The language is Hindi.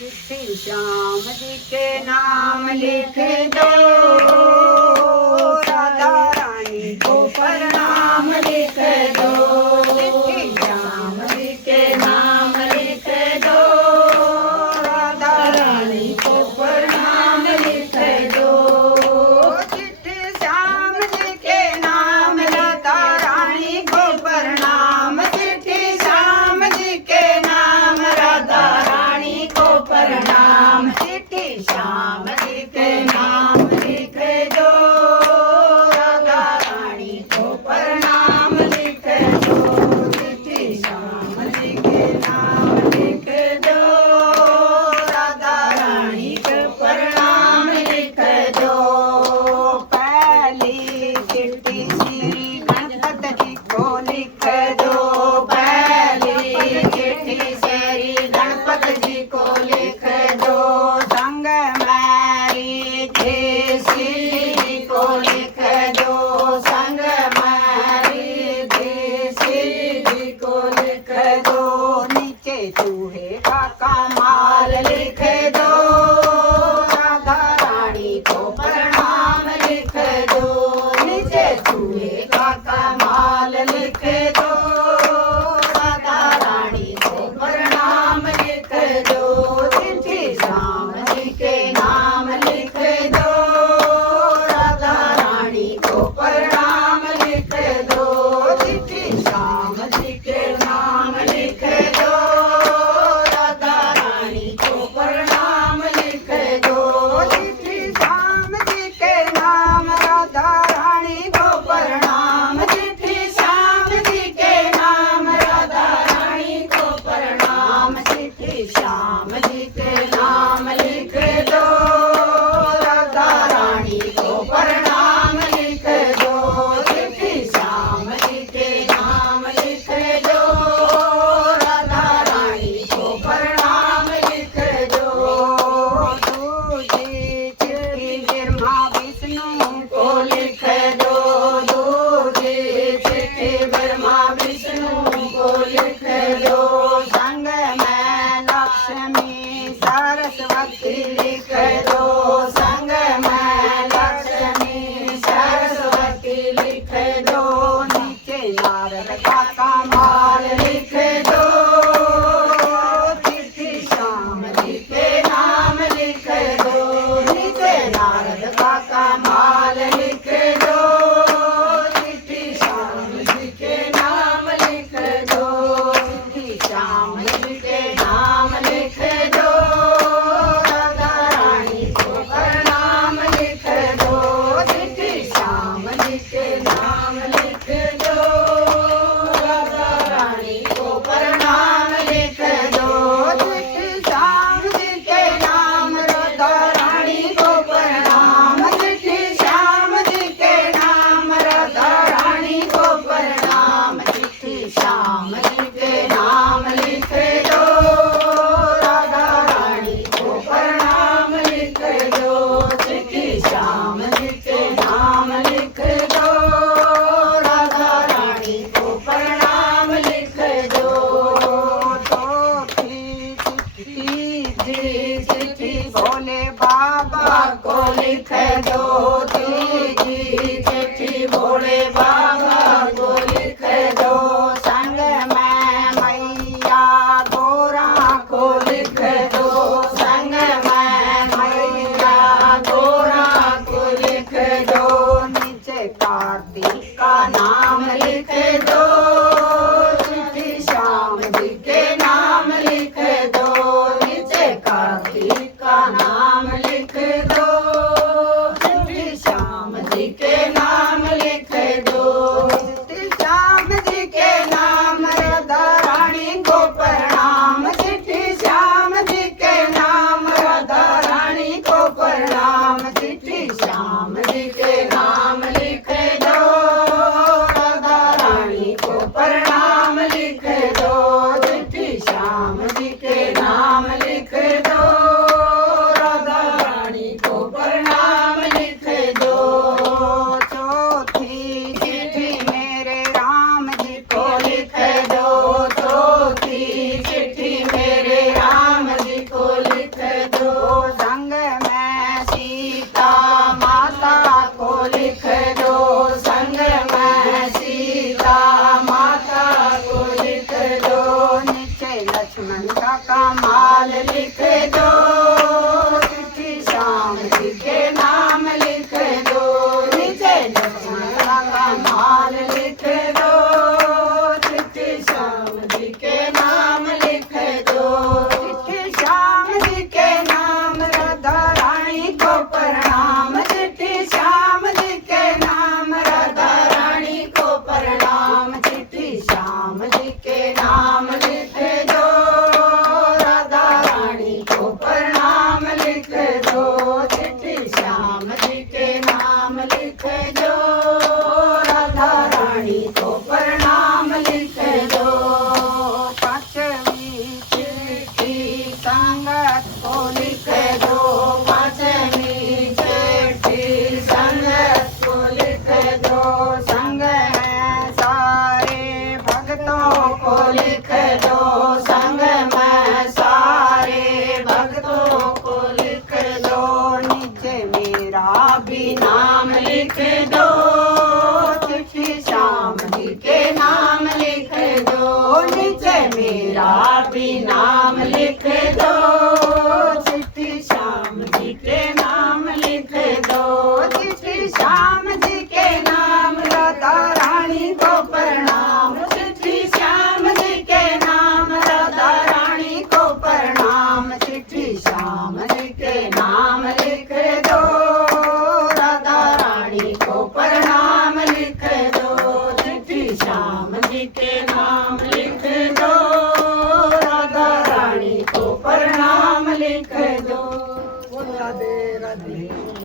चिट्ठी श्याम जी के नाम लिख दो, राधा रानी को प्रणाम लिख दो। चिट्ठी श्याम जी के नाम लिख दो, राधा रानी को प्रणाम लिख दो। चिट्ठी श्याम जी के नाम राधा रानी को प्रणाम। चिट्ठी श्याम जी के नाम राधा रानी को प्रणाम। चिट्ठी श्याम जी के नाम लिख दो, राधा रानी को प्रणाम लिख दो। चिट्ठी श्याम जी के नाम लिख दो, राधा रानी को प्रणाम लिख दो। पहली चिट्ठी श्री गणपत जी को लिख दो। पहली चिट्ठी श्री गणपत जी को लिख दो। संग मैरी देसी को लिख दो। संग मैरी देसी को लिख दो। नीचे चूहे का कमाल लिख दो, राधा रानी को प्रणाम लिख दो। नीचे चूहे का कमाल लिख दो, राधा रानी को प्रणाम लिख दो। चिट्ठी श्याम जी के नाम लिख दो, राधा रानी को प्रणाम लिख दो। चिट्ठी श्याम जी के नाम लिख दो, राधा रानी को प्रणाम लिख दो। चिट्ठी श्याम जी के नाम राधा रानी को प्रणाम। चिट्ठी श्याम जी के नाम राधा रानी को प्रणाम। चिट्ठी श्याम जी के नाम लिख दो, राधा रानी को प्रणाम लिख दो। चिट्ठी श्याम जी के नाम लिख दो, राधा रानी को प्रणाम लिख दो। दूजी चिट्ठी ब्रह्मा विष्णु को लिख दो। दूजी चिट्ठी ब्रह्मा विष्णु को लिख दो। संग में लक्ष्मी सरस्वती लिख दो। संग में लक्ष्मी सरस्वती लिख दो। नीचे नारद का कमाल लिख दो, चिट्ठी श्याम जी के नाम लिख दो। नीचे नारद का कमाल लिख दो, चिट्ठी श्याम जी के नाम लिख दो। चिट्ठी श्याम जी के नाम लिख दो, राधा रानी को प्रणाम लिख दो। चिट्ठी श्याम जी के नाम लिख दो, राधा रानी को प्रणाम लिख दो। चिट्ठी श्याम जी के नाम राधा रानी को प्रणाम। चिट्ठी श्याम जी के नाम राधा रानी को प्रणाम। चिट्ठी श्याम जी के नाम लिख दो, राधा रानी को प्रणाम लिख दो। चिट्ठी श्याम जी के नाम लिख दो, राधा रानी को प्रणाम लिख दो। चिट्ठी भोले बाबा को लिख दो। तीजी चिट्ठी भोले बाबा को लिख दो। संग में मैया गोरा को लिख दो। संग में मैया गोरा को लिख दो। नीचे कार्तिक का नाम लिख दो, चिट्ठी श्याम जी के नाम लिख दो। नीचे कार्तिक का नाम लिख दो, चिट्ठी का माल लिख दो, चिट्ठी श्याम जी के नाम लिख दो। नीचे लक्ष्मण का माल लिख दो, चिट्ठी श्याम जी के नाम लिख दो। चिट्ठी श्याम जी के नाम राधा रानी को प्रणाम, चिट्ठी श्याम जी के नाम राधा रानी को प्रणाम। चिट्ठी श्याम जी के नाम लिख दो, राधा रानी को प्रणाम लिख दो। चिट्ठी श्याम जी के नाम लिख दो, राधा रानी को प्रणाम लिख दो। पांचवी चिट्ठी संगत को लिख दो, पांचवी चिट्ठी संगत को लिख दो। संग में सारे भक्तों को लिख दो, संग में सारे भक्तों को लिख दो। नीचे मेरा भी नाम लिख दो, चिट्ठी श्याम जी के नाम लिख दो। नीचे मेरा भी नाम लिख दो, चिट्ठी श्याम जी के नाम लिख दो। चिट्ठी श्याम जी के नाम राधा रानी को प्रणाम, चिट्ठी श्याम जी के नाम राधा रानी को प्रणाम। चिट्ठी श्याम जी के नाम लिख दो, राधा रानी को प्रणाम लिख दो। चिट्ठी श्याम जी के नाम लिख दो, राधा रानी को प्रणाम लिख दो। राधे राधे।